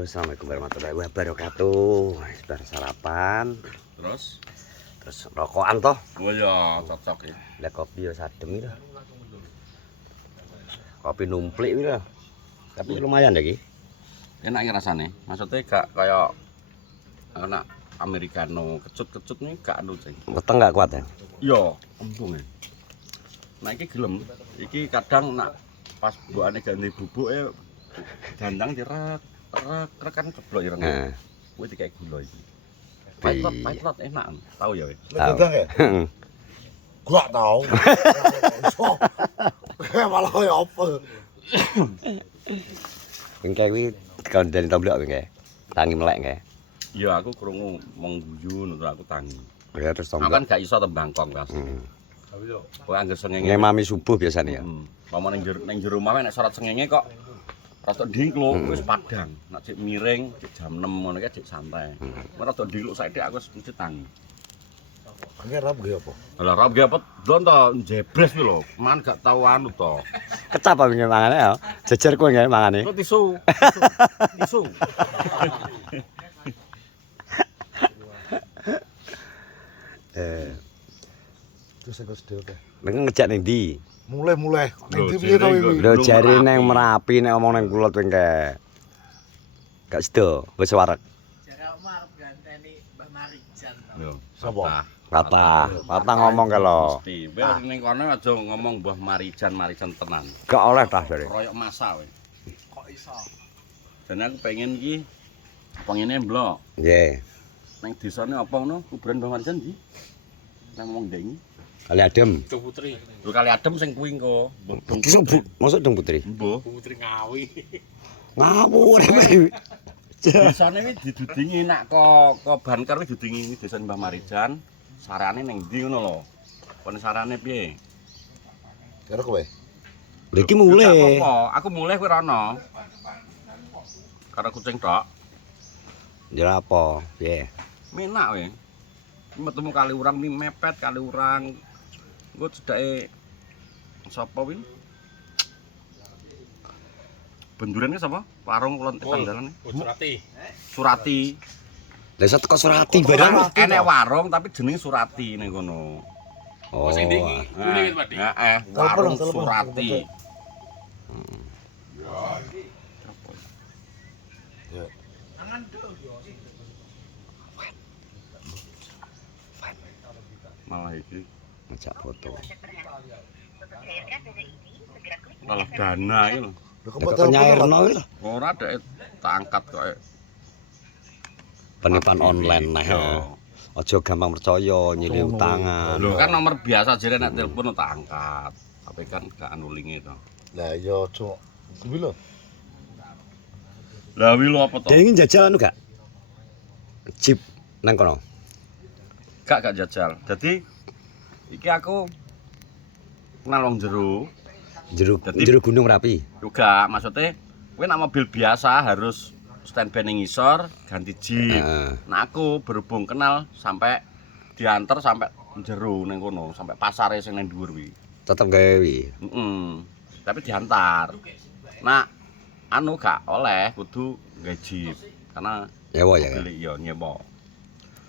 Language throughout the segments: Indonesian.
Assalamualaikum warahmatullahi wabarakatuh. Bar sarapan. Terus rokokan toh. Oh ya, cocok ya. Lah kopi yo sadem iki lho. Kopi numplik iki lho. Tapi lumayan ya iki. Enak ya rasane. Maksudnya gak kayak anak americano, kecut-kecut nih gak anu sing. Weteng gak kuat ya? Yo, embung ya. Nah iki gelem. Iki kadang nak pas mbokane ganti bubuke dandang direk kan ceblok ireng. Heeh. Kuwi dikek gula iki. Pahit enak. Tahu ya, weh? Dandang ya? Gak tahu. Malah kayak apa? Engke kuwi kandhane tomblok engke. Tangi melek engke. Ya aku krungu mong guyu terus aku tangi. Ya terus Aku tomblok. kan gak iso tembangkong Mas. Kowe angger sengenge. Ngemami subuh biasanya ya. Pamane ning jero omah nek sorat sengenge kok rada dingkluk wis padang. Nek cek miring cek jam 6 ngono ki cek santai. Nek rada dingkluk saiki aku wis mesti tangi. Ini rap gak apa? Lah rap ge apa blon to jebres kuwi lho. Man gak tau anu to. Kecap apa ngene mangane ya? Jejer kowe ngene mangane. Kok tisu. Tisu. Terus aku sedih apa? Ning ngejak ning ndi? Mulai. Ning Lho, di piye to jere iki? Lho Belum jare Merapi. neng Merapi nek ngomong nang kulot engke. Gak sedo, wis wareg. Jare Omar ganteni Mbah Marijan to. Yo, Sapa? Patah ngomong ke lo. Mesti. Kowe ning kono aja ngomong Mbah Marijan tenan. Gak oleh tah jare. Royok masa kowe. Kok iso? Dan aku pengen iki pengene blok. Nggih. Neng desane apa ngono kuburan Mbah Marijan ndi? Nang ngomong ndek iki. Kali adem. Bu Putri. Lho kali adem sing kuwi engko. Masuk dong Putri. Mbuh. Bu Putri Ngawi. Ngawur. Desane iki didudingi nak ke Banker iki didudingi desa Mbah Marijan. Sarane ning ndi ngono lho. Kon sarane piye? Kira kowe? Lha iki Gak mulai. apa-apa, aku mulai kowe rono. Karo kucing tok. Jare apa? Piye? Menak kowe. Metemu kali urang mi mepet kali urang. Engko cedake sapa kuwi? Benduran ki sapa? Warung kulon tanggalane. Surati. Lah iso teko Surati barang. Enek warung tapi jenenge Surati ning kono. Oh. Sing ndi iki? Kuning Pak Dik. Heeh, warung Telepon. Surati. Ya. Tangan dong. Malah iki Ngajak foto. malah dana iki lho. Lho kok Kok telepon penyairno apa? iki lho. Ora dek tak angkat kok. Penipuan online nah. Yo. Aja gampang percaya nyilih utangan. Lho kan nomor biasa jere nek telepon tak angkat. Tapi kan gak anu linge to. Lah iya, Cuk. Kuwi lho. Lah wi lho apa to? Dia ingin jajal anu gak? Jeep nang kono. Gak jajal. Jadi iki aku kenal wong jero. Jadi- Jero Gunung Merapi. Juga maksudnya kowe nek mobil biasa harus standby ning ngisor ganti jeep. Heeh. Nah aku berhubung kenal sampai diantar sampai jero ning kono, sampai pasare sing ning dhuwur kuwi. Tetep gawe wi. Tapi diantar. Nah, anu gak oleh kudu nggae jeep karena Nyewa ya. beli ya nyewa.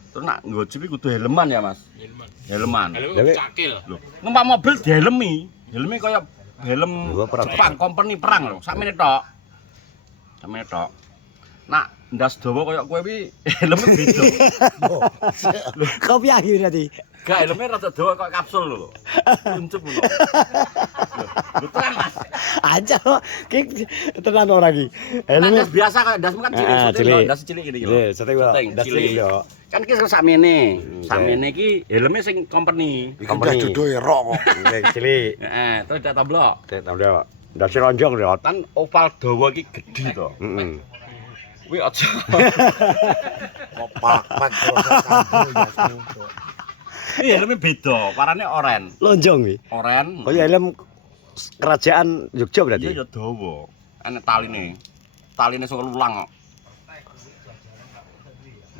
Terus nak nggo jeep iki kudu helman ya, Mas. Helman. Tapi- Cakil. Lho, numpak mobil dihelmi. Helmi kaya helm Lho, perang. Jepang, company perang lho, sakmene tok. Sakmene tok. Nak ndas dawa kaya kowe iki helme beda. Kopi akhir berarti. Gak helme rada dawa kaya kapsul lho. Kuncup lho. Lho terang Mas. Aja ki tenan ora iki. Nah, Helme. ndas biasa kaya ndasmu kan cilik, Ah, sote cilik. lho, ndas cilik ngene iki lho. Nggih, setting lho. Setting, Ndas cilik. cilik lho. Kan ki sakmene. Sakmene iki helme sing company. Iki Company. udah jodoh erok kok. Nggih, cilik. Heeh, terus dak tomblok. Tek tamdo. Ndas lonjong lho. Kan oval dawa iki gedhi to. Heeh. Kuwi aja. Kok pak-pak terus kabel ya, Cuk. Iki helme beda, warnane oren. Lonjong wi. Oren. Kaya helm kerajaan Yogyakarta berarti. Iya ya dawa. Enek taline. Taline saka lulang kok.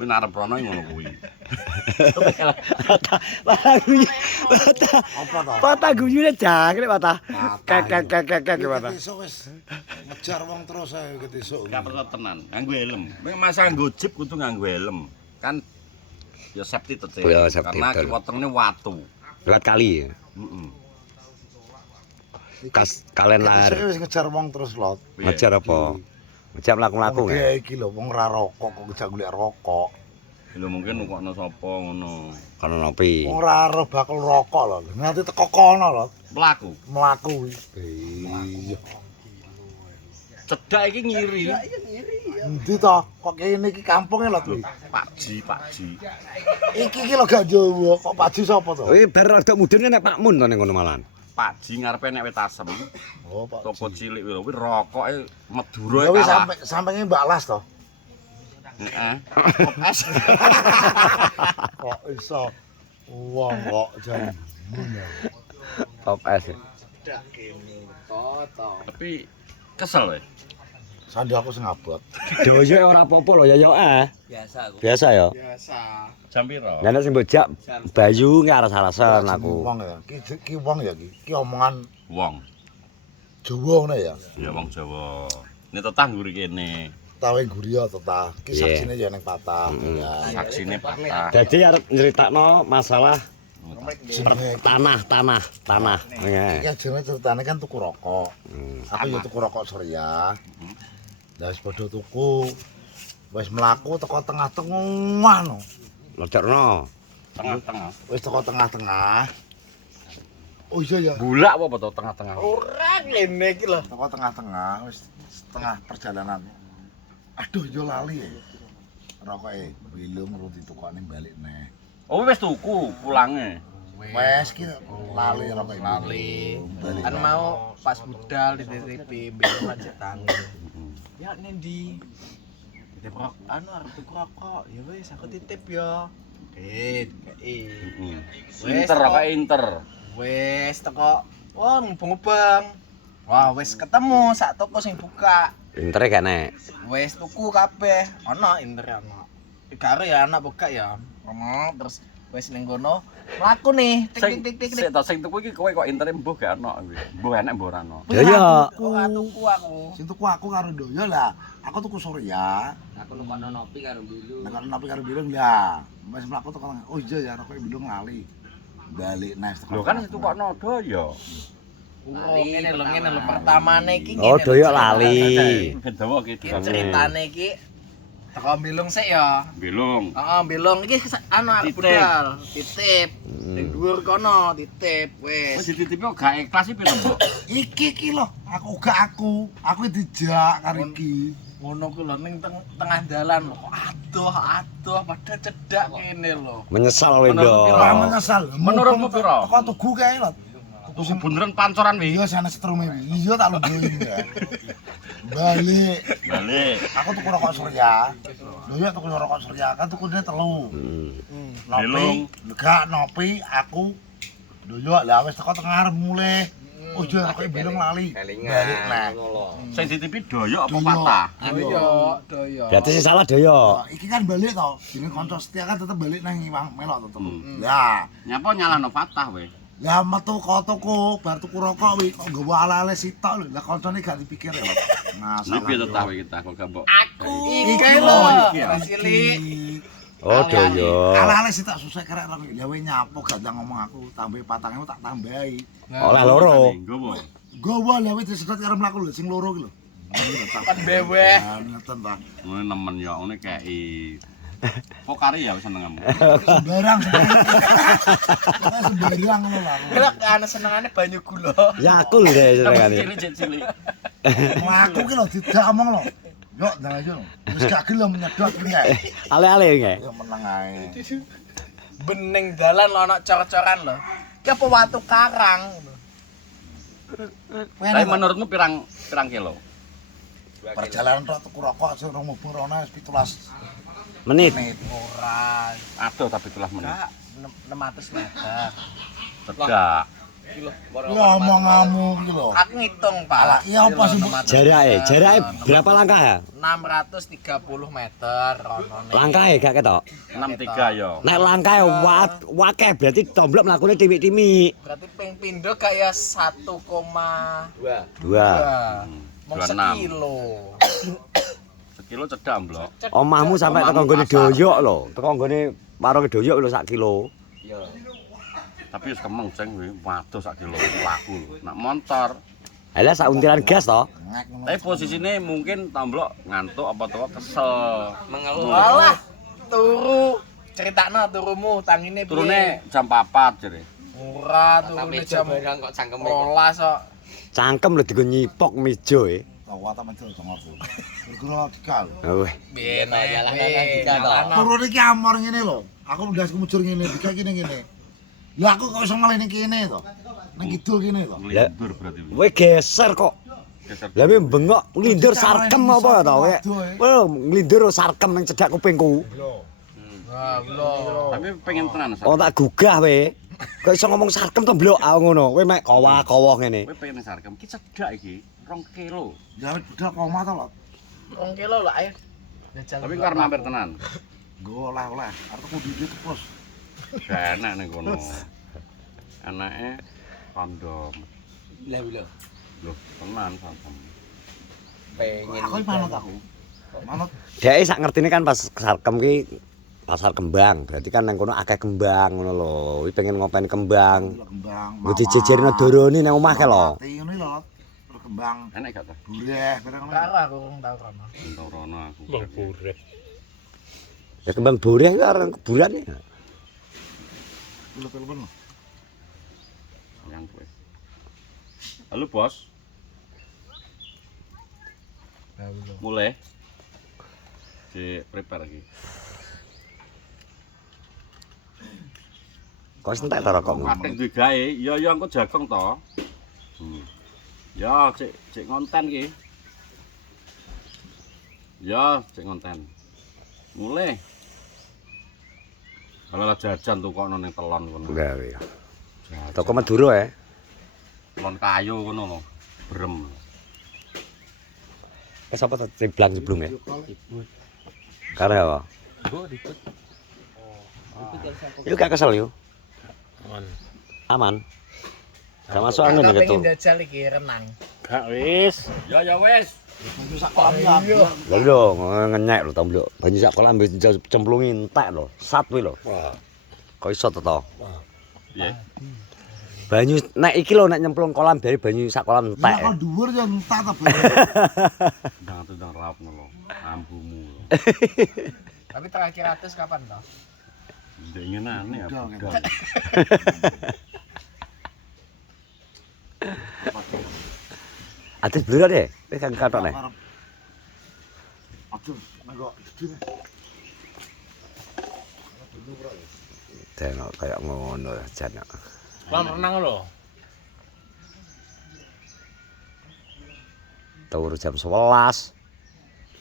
Kuwi narep rono ngono kuwi. Patah guyu. Apa to? Patah guyune jangkrik patah. Kek patah. Besok wis ngejar wong terus ae besok. Gak perlu tenan, nganggo helm. Nek masa nganggo jeep kudu nganggo helm. Kan ya safety to. Ya, safety, Karena betul. kiwatenge watu. Lewat kali. Heeh. Kalian lar. Wis ngejar wong terus lot. Ngejar apa? Ngejar mlaku-mlaku nggak? Ya iki lho wong ra rokok kok ngejak golek rokok. Lho mungkin nukokno sapa ngono. Kono nopi. Wong ra arep bakal rokok lho. Nanti teko kono lho. Pelaku. Mlaku kuwi. Iya. Cedak iki ngiri. Endi to? Kok kene iki kampunge lho kuwi. Pak Ji. Iki lho gak Jawa. Kok Paji sapa to? Wih, bar rada mudune nek Pak Mun to ning kono malan. Pak Ji ngarepe nek wit asem. Oh, Pak. Toko cilik kuwi rokoke Madura Ya wis kalah. sampenge Mbak Las to. Heeh. Kop es. Kok iso wong kok jan ngono. Top S. Dak kene toto. Tapi kesel wae. Sandi aku sing abot. Doyo ora apa-apa lho ya yo Biasa aku. Biasa ya. Biasa. Jam piro? Lah nek sing bojak Bayu nggih aras-arasan aku. Wong ya. Ki wong ya ki. Ki omongan Wong. Jawa ngono ya. Ya wong Jawa. Ini tetah nguri kene. Tawe Guria to ta. Ki Iya. saksine ya ning patah. Ya. Saksine patah. Jadi arep nyeritakno masalah Jenenge tanah. Nggih. iki jenenge ceritane kan tuku rokok. Hmm. Aku ya tuku rokok Surya. Lah wis padha tuku. Wis mlaku teko tengah-tengah no. Lojokno. Tengah-tengah. Wis teko tengah-tengah. Oh iya ya. Bulak apa to tengah-tengah? Ora kene iki lho. Teko tengah-tengah wis setengah perjalanan. Aduh yo lali ya. Rokoke belum ru ditukokne balik neh. Oh wis tuku pulange. Wes ki lali rokoke. Lali. Balik. Kan mau pas budal di TTP belum aja tangi. Ya nendi. Titip rokok anu arep tuku rokok. Ya wis aku titip ya. Kei. Heeh. Wes, Inter kok. apa Inter? Wes teko. Wah, ngubeng-ubeng. Wah, wis ketemu sak toko sing buka. Pintere gak nek. Wes tuku kabeh. Ono inter ono. Karo ya anak buka ya. Ono terus wes ning kono mlaku nih. Tik tik tik tik. Sik to sing tuku iki kowe kok Inter mbuh gak ono kuwi. Mbuh enek mbuh ora ono. Ya ya. Ora tuku aku. Sing tuku aku karo Doyo lah. Aku tuku Surya. Aku nukono nopi karo bilu. Nek napi karo Bilung ya. Wis mlaku teko tengah. Oh iya ya rokoke Bilung lali. Balik neh teko. Lho kan itu kok nodo ya. Oh, ngene lho pertamane iki Oh, ngene lho Doyo ceritane. lali. Ben dawa iki Iki ceritane iki teko Bilung sik ya. Bilung. Heeh, Bilung iki anu arep Titip. budal, titip. Hmm. Ning dhuwur kono titip Wis wis. dititipi kok gak ikhlas iki piro, Mbok? Iki lho, aku gak aku. Aku dijak karo iki. Ngono ku lho ning tengah dalan lho. Kok adoh padahal cedak kene lho. Menyesal kowe Menurutmu Ndok. piro? Ora menyesal. Menurutmu piro? Teko tuku kae lho. Tuku sing bunderan pancoran wi. Iya sana setrume. Iya tak lungguhin ya. Balik. Balik. Aku tuku rokok Surya. Doyo tuku rokok Surya kan tukune telu. Hmm. Nopi, enggak nopi aku Doyo lah wis teko tengah arep mulai. Oh iya rokoke Bilung lali. Balik neh. Sing dititipi doyo apa Doyo. patah? Doyo. Berarti sing salah Doyo. Oh, iki kan balik to. Jenenge kanca setia kan tetep balik nang Iwang melok tetep. Hmm. Lah, Nyapa nyalahno patah we. lah metu kok tuku bar tuku rokok wi kok nggawa ala-ala sitok lho. Lah kancane gak dipikir ya. Nah, Napi tetah we kita kok gambok. Iki Iki lho, iki ya. cilik. Oh, Doyo. Ala-ala sitok susah karek rokok. Ya we nyapo gandang ngomong aku tambah 4.000 tak tambahi. Oleh loro. Nggowo. Gowo lah wis disedot karo mlaku lho sing loro ki lho. Kan beweh. Nah, ngeten ta. Ngene nemen ya ngene kei. Kok kari ya wis seneng kamu. Sembarang. Sembarang ngono lah. Gelek ana senengane banyu gula. Yakul deh senengane. Cilik-cilik. Mlaku ki lho tidak omong lho. Yo ndang aja lho. Wis gak gelem nyedot ki kae. Ale-ale nggih. Ya meneng ae. Bening dalan lho ana cor-coran lho. Ki apa watu karang lho. Tapi menurutmu pirang kilo? Perjalanan tok tuku rokok sing rong mubeng rono wis 17 Menit. menit. Ora. Aduh tapi telah menit. Enggak 600 meter. Cedak. iki lho. Ngomong-ngomong iki lho. Aku ngitung, Pak. Lah, iya apa sih, Mbok? Jarake berapa langkah ya? 630 meter rono nih. Langkahe gak ketok. 63 ya. Nek langkahe wakeh berarti tomblok mlakune timik-timik. Berarti ping pindho kayak 1,2. 2. Mau 26. sekilo. Sekilo cedak blok. Omahmu sampai teko nggone doyok lho. Teko nggone warung doyok lho sak kilo. Iya. Tapi wis kemeng ceng kuwi, waduh sak kilo laku lho. Nak motor. Alah sak untilan gas to. Ngek ngono. Tapi posisine mungkin tomblok ngantuk apa tuh kesel. Mengeluh. Alah, turu. Critakno turumu, tangine piye? Turune jam 4 jere. Ora Tapi turune jam barang kok cangkeme. 12 kok. Cangkem lho digo nyipok meja e. Tawa ta mencul dong aku. Berguru dikal. Weh. Biyen Yalah, yalah, Turun iki amor ngene lho. Aku ndas kemujur ngene, dikak ngene. Lah aku kok iso ngalih ning kene to. Ning kidul kene to. Lindur berarti. Kowe geser kok. Geser. Lah kowe bengok nglindur sarkem apa to kowe? Kowe nglindur sarkem ning cedhak kupingku. Wah, belum. Tapi pengen tenan Oh tak gugah kowe. Kok iso ngomong sarkem to blok aku ngono. Kowe mek kawah-kawah ngene. Kowe pengen sarkem ki cedak iki 2 kilo. Jare budak koma to lho. 2 kilo lah ayo. Jajal. Tapi kok arep mampir tenan. Nggo oleh-oleh. Arep kudu ditepus. Gak enak ning kono. Anake kondom. Lah lho. Loh, tenan sarkem. Pengen. Aku manut aku. Manut Dhek sak ngertine kan pas sarkem ki pasar kembang. Berarti kan nang kono akeh kembang ngono lho. Kuwi pengen ngopeni kembang. kembang. Nggo dijejerno dorone nang omah ke lho. Mati ngono lho. Kembang Enak gak to? bureh barang ngono. Karo aku urung tau kono. Entuk rono aku. Ya kembang boreh ku areng kuburan ya. Telepon lho. Yang kowe. Halo, Bos. Mulai. Di prepare lagi. Kok entek to rokokmu? Katik duwe gawe, ya engko jagong to. Ya, cek ngonten ki. Ya, cek ngonten. Mulai. Kalau jajan tuh kok ning telon kono. Gawe. Jajan. Toko Madura ya. Telon kayu kono lho. Brem. Wes apa to ceblang sebelumnya? Karena apa? Yuk gak kesel yuk. Aman. Gak masuk angin Aku gitu. pengen jajal iki renang. Ya wes. Banyu sak kolam ya. Lha lho ngenyek lho tomblok. Banyu sak kolam wis cemplungi entek lho. Sat kuwi lho. Wah. Kok iso to to? Piye? Banyu nek iki lho nek nyemplung kolam dari banyu sak kolam entek. Lah kok dhuwur ya entah ta. Ndang rap lho. Ambumu. Tapi terakhir atus kapan toh? Ndek ngenane ya. Udah, budal. Atis blur deh. Wis kan katok nek. Aduh, nego gede. Tengok kayak ngono jan. Kolam renang lho. Turu jam 11.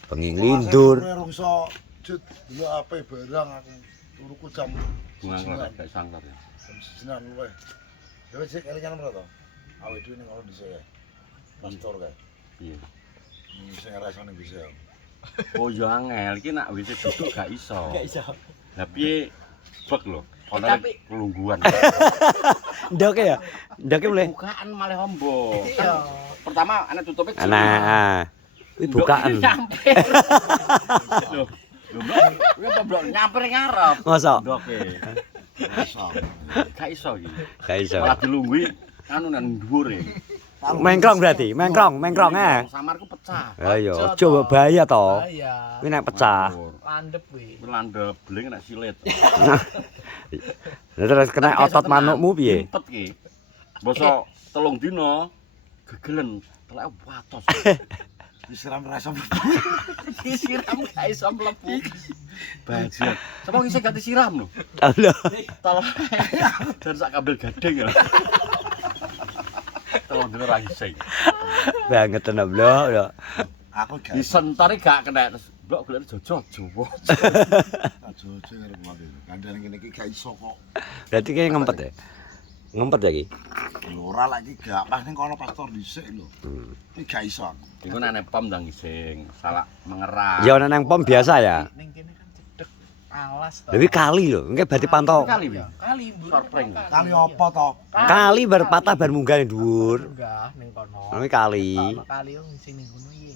Bengi nglindur. Ora iso jet dulu apa barang aku turuku jam Ngangkat gak sangkar ya. jam 9 luwih. Ya wis kelingan berapa to? Awake dhewe ning ngono dhisik ya. Pastor kae. Piye? Sing ora iso ning bisa. Oh ya angel iki nak wis duduk gak iso. Gak iso. Lah piye bek lho. Kono Tapi- kelungguan. Ndoke ya. Ndoke boleh. Bukaan malah hombo. Iya. Pertama anak tutupnya cilik. Nah, kuwi bukaan. Loh, blok. Kuwi apa blok nyamper ngarep. Mosok. Ndoke. Iso. Gak iso iki. Gak iso. Malah dilunggui anu nang dhuwure. Mengkrong berarti, mengkrong Samarku pecah. Ayo, coba bahaya to. Iya. Kuwi nek pecah. Landep kuwi. Kuwi landep bling nek silet. Lah terus kena otot manukmu piye? Impet ki. Basa 3 dina gegelen telek watos. Disiram rasa Disiram gak iso mlebu. Bajak. Sapa ngisi gak disiram lho. Allah. Tolong. Dan sak kabel gading ya. Tolong dina ra iseng. Banget tenan blok yo. aku gak Disentari gak kena terus blok golek jojo Jawa. jojo ngarep mati. Kandhane kene iki gak iso kok. Berarti kayak ngempet ya. Ngempet ya iki. Lho ora lagi gak pas ning kono pastor dhisik lho. Hmm. Iki gak iso. Iku nek pom ndang gising, salah mengerang. Ya ana nang pom biasa ya. Ning kene kan cedek alas to. Lha iki kali lho, engke berarti pantau. Kali wi. Kali mburi. Sorpring. Kali apa to? Kali bar patah bar munggah dhuwur. Enggak ning kono. Ini kali. Ono kali wong sing ning kono iki.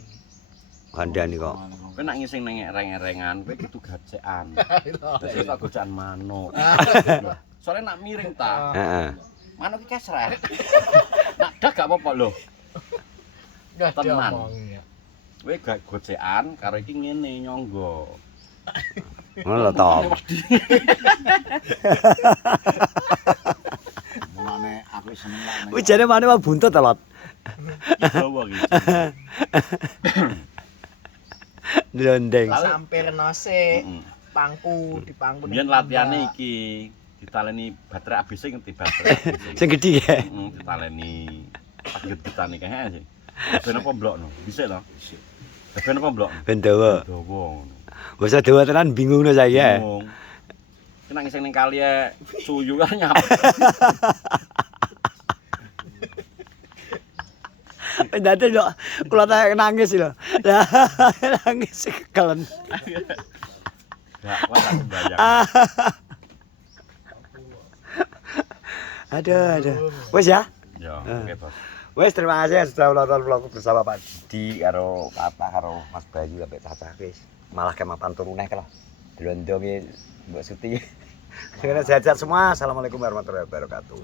Kandhani kok. Kowe nak ngising ning ereng-erengan, kowe kudu gacekan. Terus tak gocekan manuk. Soalnya nak miring ta. Heeh. Manuk iki kesrek. Nak dak gak apa-apa lho. Enggak Tenan. diomongi ya. Kowe gak gocekan karo iki ngene nyonggo. Ngono lho to. Mulane aku seneng lah. Kuwi jane maneh wae buntut to, Lot. Jawa iki. Ndondeng. Sampir nose Heeh. pangku di pangku. Biyen latihane iki ditaleni baterai ABC ngerti baterai. Sing gedhi ya. Heeh, ditaleni paget-getane kae sih. Ben apa blokno? Bisa to? Ben apa blok? Ben dawa. Dawa ngono. Wis dawa tenan bingungno saya. Bingung. Kena ngising ning kali e suyu kan nyap. Dadi lho kula tak nangis lho. Lah nangis kekelen. Gak kuat aku bayang. Aduh. Wis ya. Ya, oke, Bos. Wes terima kasih sudah menonton vlog bersama Pak Didi karo Papa karo Mas Bayu sampai Caca wis. Malah kemapan turuneh kalau delondonge Mbak Suti. Sehat-sehat semua. Assalamualaikum warahmatullahi wabarakatuh.